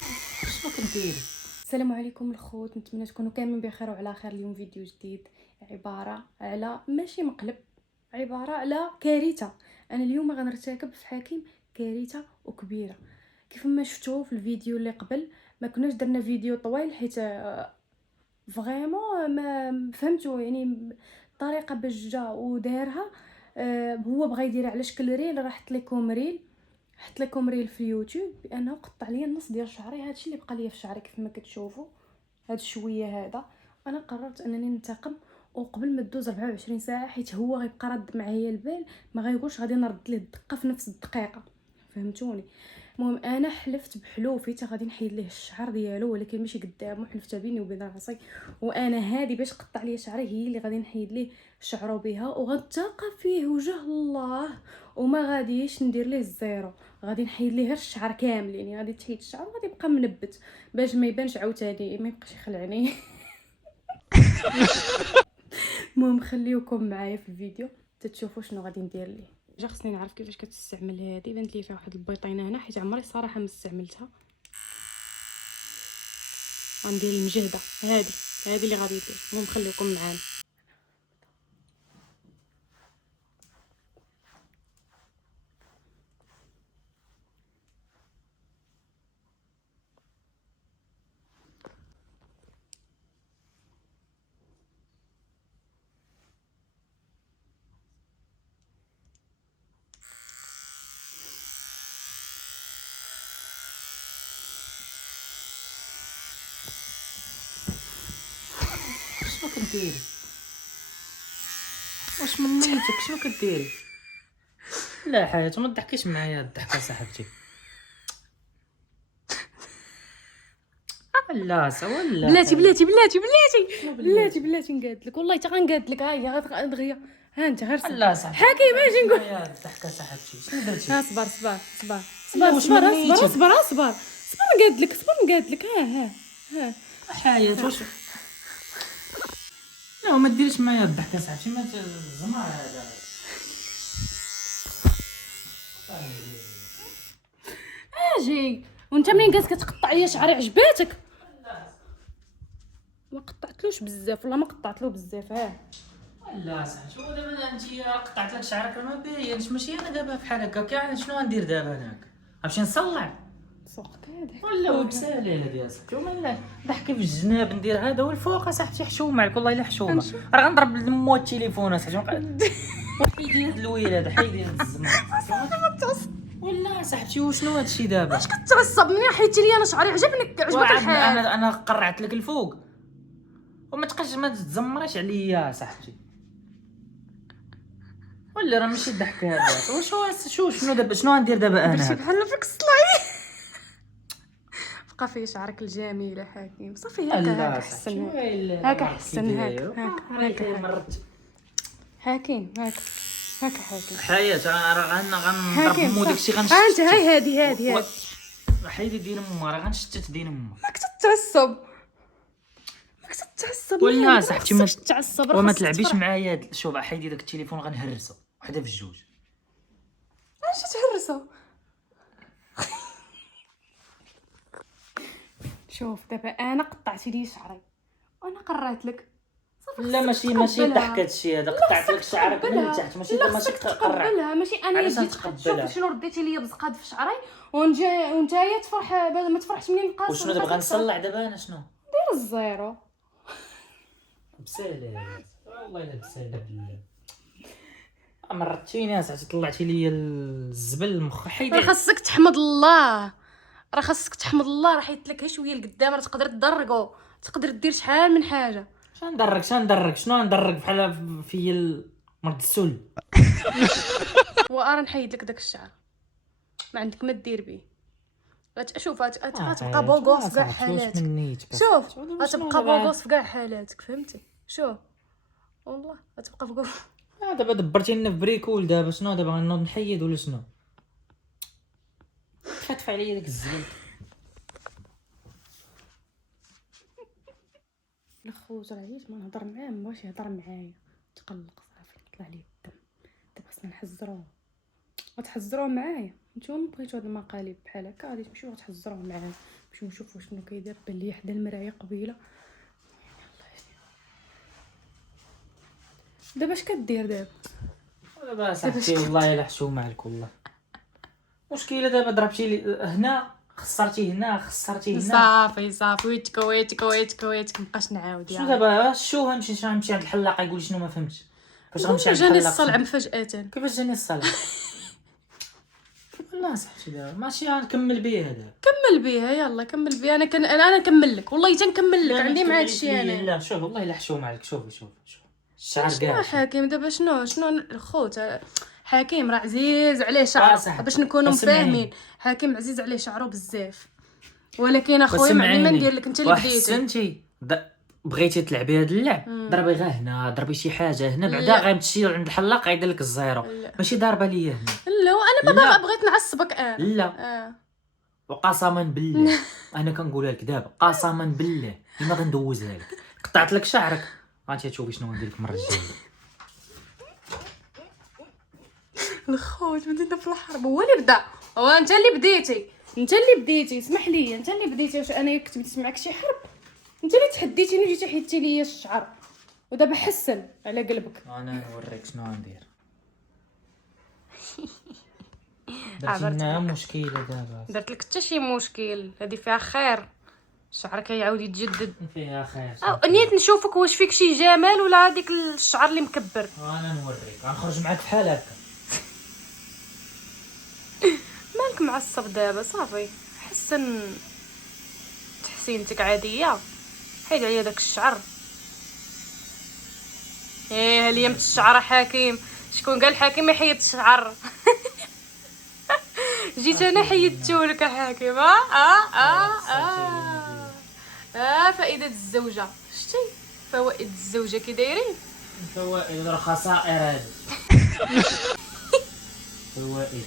شنو كديري؟ السلام عليكم الخوت، نتمنى تكونوا كاملين بخير وعلى خير. اليوم فيديو جديد عباره على ماشي مقلب، عباره على كارثه. انا اليوم غنرتكب في حكيم كارثه وكبيره. كيف ما شفتوا في الفيديو اللي قبل، ما كناش درنا فيديو طويل حيت فريمون ما فهمتوا يعني الطريقه باش جا ودارها. هو بغى يديرها على شكل ريل، راه حط لكم ريل في يوتيوب بانه قطع لي النص ديال شعري. هادشي اللي بقى لي في شعري كيف ما كتشوفوا، هاد شويه هذا. انا قررت انني ننتقم، وقبل ما دوز 24 ساعه حيت هو غيبقى رد معايا البال، ما غايقولش غادي نرد ليه الدقه في نفس الدقيقه، فهمتوني؟ المهم انا حلفت بحلوفي تا غادي نحيد ليه الشعر ديالو، ولكن ماشي قدامه، حلفت بيني وبين راسي. وانا هادي باش قطع لي شعري هي اللي غادي نحيد ليه شعرو بها، وغنتقى فيه وجه الله، وما غاديش ندير ليه الزيرو. غادي نحيد ليه غير الشعر كامل، يعني غادي تحيد الشعر وغادي يبقى منبت باش ما يبانش عاوتاني، ما يبقاش يخلعني. المهم خليوكم معايا في الفيديو تتشوفوا شنو غادي ندير ليه. جا خصني نعرف كيفاش كتستعمل هذه، بانت لي فيها واحد البيطينه هنا حيت عمري صراحه ما استعملتها. غندير المجهده هذه اللي غادي ندير. المهم خليكم معانا. شنو كديري؟ واش من نيتك؟ شنو كديري؟ لا حياة، ما تضحكيش معايا هاد الضحكه صاحبتي. لا ولا بلاتي حياة. بلاتي بلاتي بلاتي شنو بلاتي بلاتي؟ بلاتي نقاد لك والله، حتى غنقاد لك. ها هي دغيا، ها انت غير صبر. لا صاحبتي، حكيم ما اجي تضحكيش نقول. معايا هاد الضحكه صاحبتي. شنو درتي؟ ها صبر صبر صبر لا صبر واش من صبر نيتك؟ صبر نقاد لك، صبر نقاد لك. ها حياة واش؟ لا ما ديريش معايا هاد الضحكه صاحبتي، ما زمر هذا. اجي. وانت منين قالت كتقطع ليا شعري عجباتك؟ ما قطعتلوش بزاف والله، ما قطعتلو بزاف. لا صاحبتي، هو دابا انت قطعت لك شعرك راه ما باينش، ماشي انا دابا بحال هكا كاع. شنو غندير دابا اناك؟ غنمشي نصلع سوقك هذاك ولا وبسالي هادي يا صاحبتي؟ ومن ضحكي في الجناب ندير هذا والفوق صاحبتي حشومه عليك والله الا حشومه. غنشوف. راه غنضرب لمو التليفون صاحبتي. وحيدي هاد الويل هذا، حيدي هاد الزمان ولا صاحبتي. وشنو هادشي دابا؟ اش كتعصب منين حيدتي لي انا شعري؟ عجبك الحال؟ انا قرعت لك الفوق وما تبقاش ما تزمريش عليا صاحبتي. ولا راه ماشي الضحك هذا. شنو دابا؟ شنو غندير دابا انا درتي هكا؟ بحال فيك الصلاعي. بقى فيه شعرك الجميل يا حكيم. صافي هاكا لا صاحبتي، حسن، ويلي هاكا مرت كي حسن، داير هاكا مرت. حكيم. هاكا حكيم. حياة راه غنضرب حكيم مو صح. داكشي انت غنشتت. هاي هادي. حيدي دين امها، راه غنشتت دين امها. ماك تتعصب، ماك تتعصب ولا مالك، ما صاحبتي خصكش تتعصب، راه وما خاصك تلعبيش تفرح. معايا. شوف حيدي داك التليفون غنهرسو وحده في الجوج. اش تهرسوا؟ شوف دابا انا قطعتي لي شعري وانا قررت لك، صافي لا خصك ماشي تقبلها. ضحك هادشي هذا. لا قطعت خصك لك شعرك من تقبلها، تحت، ماشي لا ماشي خصك تقرع. تقبلها. ماشي انا علاش جيت تشوف غنتقبلها؟ شنو رديتي لي بزقاد في شعري، ونتايا تفرح بعد ما تفرحش منين نقاس وشنو دابا غنصلع دابا انا؟ شنو دير الزيرو. بسالة والله الا بسالة بالله. مرضتيني صاحبتي، طلعتي لي الزبل المخ. حيدي راه خاصك تحمد الله، راه خاصك تحمد الله، راه حيت لك غير شويه لقدام، راه تقدر تدرقو، تقدر دير شحال من حاجه. شنو ندرك بحال في مرض السل. وراه نحيد لك داك الشعر، ما عندك ما دير به. شوف غتبقى بوغوص في كاع واش حالاتك. من نيتك؟ شوف شنو غتبقى دابا؟ بوغوص في كاع حالاتك، فهمتي؟ شوف والله غتبقى بوغوص. دابا دبرتي لنا في بريكول. دابا شنو دابا؟ غنوض نحيد ولا شنو؟ خاطف عليا داك الزبل. الخوت راه عييت ما نهضر معاه، ما بغاش يهضر معايا، تقلق صافي طلع ليه الدم. دابا خصنا نحزروه، غتحزروه معايا. نتوما بغيتو هاد المقالب بحال هكا غادي تمشيو غتحزروا معاه، نمشيو نشوفوا شنو كيدير. بان لي حدا المرايه قبيله. دابا اش كدير دابا؟ دابا صاحبتي والله الا حشومه عليك والله. مشكله دابا ضربتي لي هنا، خسرتي هنا، خسرتي هنا. صافي ويتك مابقاش نعاود. شنو دابا؟ شو غنمشي عند الحلاق يقول لي شنو ما فهمتش. فاش غنمشي عند جاني الحلاق الصلع فجأة. كيفاش جاني الصلع؟ لا صاحبتي دابا ماشي غنكمل بيه دابا. كمل بيها يلا كمل بيها. انا نكمل لك والله تنكمل لك. لا، عندي ما مع تكمليش هادشي ليا. انا. لا شوف والله الا حشومه عليك. شوف الشعر شنو كاع. حكيم دابا؟ شنو الخوت حكيم راه عزيز عليه شعره صاحبي. باش نكونوا اسمعيني. مفاهمين. حكيم عزيز عليه شعره بزاف، ولكن اخويا ما عندي ما ندير لك. انت اللي بديتي. وحسنتي بغيتي تلعبي هذا اللعب، ضربي غير هنا، ضربي شي حاجه هنا، بعدا لا. غتمشي عند الحلاق غيدير لك الزيرو. لا. ماشي ضاربه ليا هنا. لا وانا لا. ما بغيت نعصبك. لا. وقسما بالله انا كنقولها لك دابا، قسما بالله ما غندوزها لك. قطعت لك شعرك غادي تشوفي شنو غندير لك المره الجايه. الخوت بدينا في الحرب. هو اللي بدا، هو انت اللي بديتي. اسمح لي، انت اللي بديتي. واش انا كنت بتسمعك شي حرب؟ انت اللي تحديتيني وجيتي حيدتي لي الشعر. ودابا حسن على قلبك. انا نوريك شنو غندير. درتي لنا مشكله دابا. درت لك حتى شي مشكل، هذه فيها خير. شعرك يعاود يتجدد. فيها خير. نيت نشوفك واش فيك شي جمال ولا هذيك الشعر اللي مكبر. انا نوريك غنخرج معاك بحال هكا. مالك معصب دابا؟ صافي حسن تحسينتك عاديه. حيد عليا داك الشعر. ايه اليوم الشعر حكيم. شكون قال حكيم يحيد الشعر؟ جيت انا حيدته لك حكيم. فائده الزوجه. شتي فوائد الزوجه كي دايرين؟ فوائد الخسائر هذه. فوائد.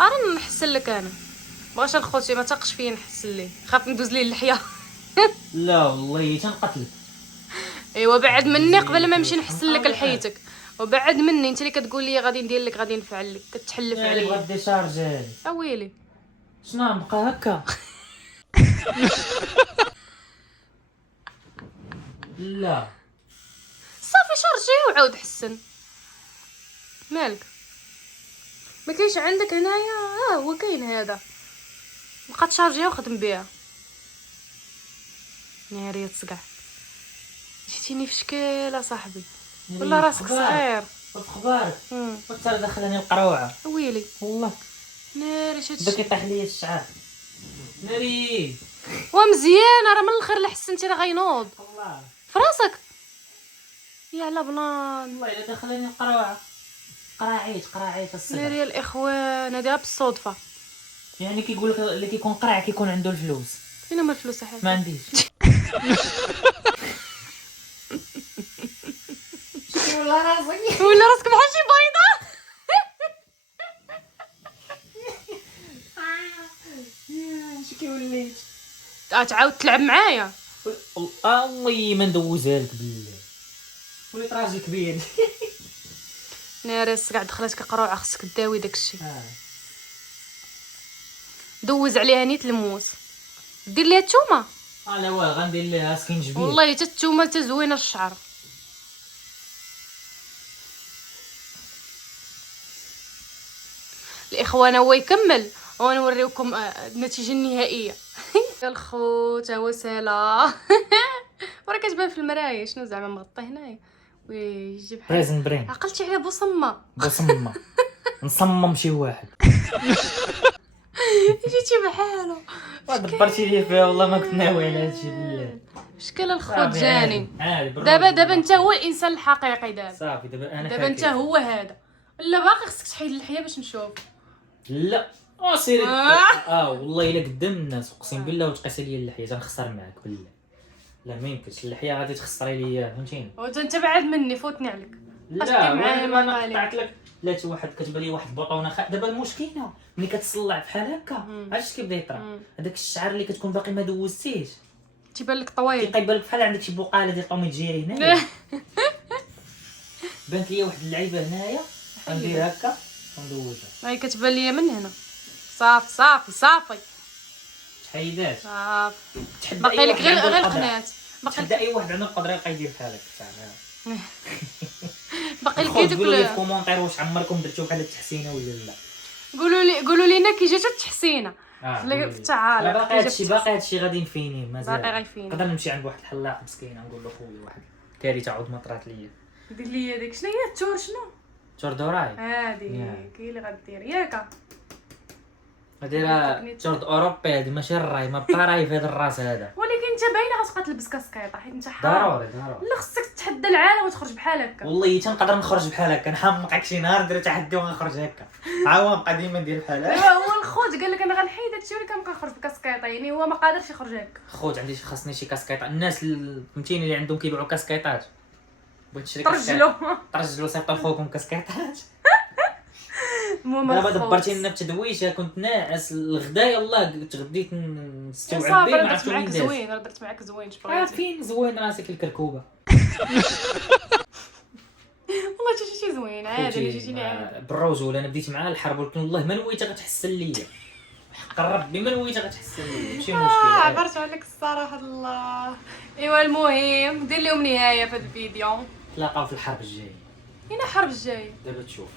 انا نحسن لك. انا بغاش الخوتي ما تاقش فيا نحسن ليه. خاف ندوز ليه اللحيه. لا والله تنقتلك. ايوا بعد مني قبل ما نمشي نحسن لك لحيتك. وبعد مني انت اللي كتقول لي غادي ندير لك غادي نفعل لك كتحلف يعني عليا. بغات ديشارجي. اويلي شنو نبقى هكا؟ لا صافي شارجيه وعاود حسن. مالك ما كاينش عندك هنايا؟ هو كاين هذا. بقى تشارجيها وخدم بها. ناري تصقع. جيتيني في شكل صاحبي والله راسك صغير. اخبارك وتر دخلني القروعه. ويلي والله ناري شات بدا كيطيح ليا الشعر. ناري ومزيان راه من الاخر اللي حسنتي راه غينوض والله. في راسك. يا على بنان والله الا دخلني القروعه. قراعيت الصغير. ناري الاخوان هذه بالصدفه. يعني كيقول لك اللي كيكون قرع كيكون عنده الفلوس. فين هما الفلوس احد؟ ما عنديش. ولا راسك بحال شي بيضه. اش كيوليت تعاود تلعب معايا. الله ما ندوزها لك بالله. وليت راجل كبير. ناري الصقع دخلتك قروعه خصك داوي داكشي. دوز عليها نيت الموس. دير ليها الثومه. لا والله غندير لها سكينجبير. والله حتى الثومه تزوينه الشعر. الاخوان هو يكمل ونوريكم النتيجه النهائيه. يا الخوت هو سالا. ورا كتبان في المرايه. شنو زعما مغطى هنايا ويجي بحال بريزن برين. عقلتي على بوصمه. بصمه نصمم شي واحد. جيتي بحالو. دبرتي لي فيها والله ما كنت ناوي على هادشي بالله. شكل الخوت جاني. دابا دابا انت هو الانسان الحقيقي. دابا صافي دابا انا دابا انت هو هذا. ولا باقي خصك تحيد اللحيه باش نشوف. لا سيري. والله الا قدام الناس اقسم بالله وتقيس لي اللحيه تنخسر معاك بالله. لا ما يمكنش اللحيه غادي تخسري ليا فهمتيني. وانت بعد مني فوتني عليك. لا ما قطعت لك. لا واحد كتبان لي واحد البطونه دابا المشكله ملي كتصلع بحال هكا عرفتي كيبدا يطرى هذاك الشعر اللي كتكون باقي ما دوزتيش تيبان لك طويل. كيبان لك بحال عندك شي بقاله ديال طومي تجيري هنايا. بانت لي واحد اللعيبه هنايا غندير هكا وندوزها. هاي كتبان ليا من هنا. صافي صافي صافي تحيدات. صافي. تحدى باقي اي لك واحد غير عنده غير القدرة. القنات. باقي تحدى اي واحد عنده القدره يبقى يدير بحالك زعما. باقي لك خذ قولوا لي في دوك. كومونتير واش عمركم درتو بحال التحسينه ولا لا. قولوا لينا كي جات التحسينه. قولوا في لي. التعالق. باقي هادشي غادي نفينيه مازال. باقي غيفين. نقدر نمشي عند واحد الحلاق مسكين نقول له خويا واحد كارثه عاود ما طرات ليا. دير لي ديك شنو هي التور شنو؟ تور دوراي. هادي كي اللي غدير ياك. دايره تورد اوروبي هادي ماشي الراي ما بقى راي في هذا الراس هذا. ولكن انت باينه غتبقى تلبس كاسكيطه حيت انت حرام. ضروري. لا خصك تتحدى العالم وتخرج بحال هكا. والله تنقدر نخرج بحال هكا نحمقك شي نهار ندير تحدي ونخرج هكا عاود نبقى ديما ندير بحال هكا. ايوا هو الخوت قال لك انا غنحيد هادشي ولكن كنبقى نخرج بكاسكيطه يعني هو ما قادرش يخرج هكا. خوت عندي خاصني شي كاسكيطه. الناس فهمتيني اللي عندهم كيبيعوا كاسكيطات بغيت نشري ترجلو. ترجلوا صيفطوا لخوكم كاسكيطات. المهم دابا الخوت. دبرتينا بتدويشه كنت ناعس الغدا يلاه تغديت نستوعب صافي به ما درت عرفتش معاك وين داز. زوين درت معاك زوين شبغيتي. فين زوين راسك الكركوبه. والله شي زوين عادي جيتيني عادي. بالرجوله انا بديت معاه الحرب ولكن والله ما نويتها غتحسن ليا. حق ربي ما نويتها غتحسن ليا ماشي مشكل. عبرت عليك الصراحه الله. ايوا المهم دير لهم نهايه في هذا الفيديو. تلاقاو في الحرب الجايه. هنا حرب الجايه دابا تشوف.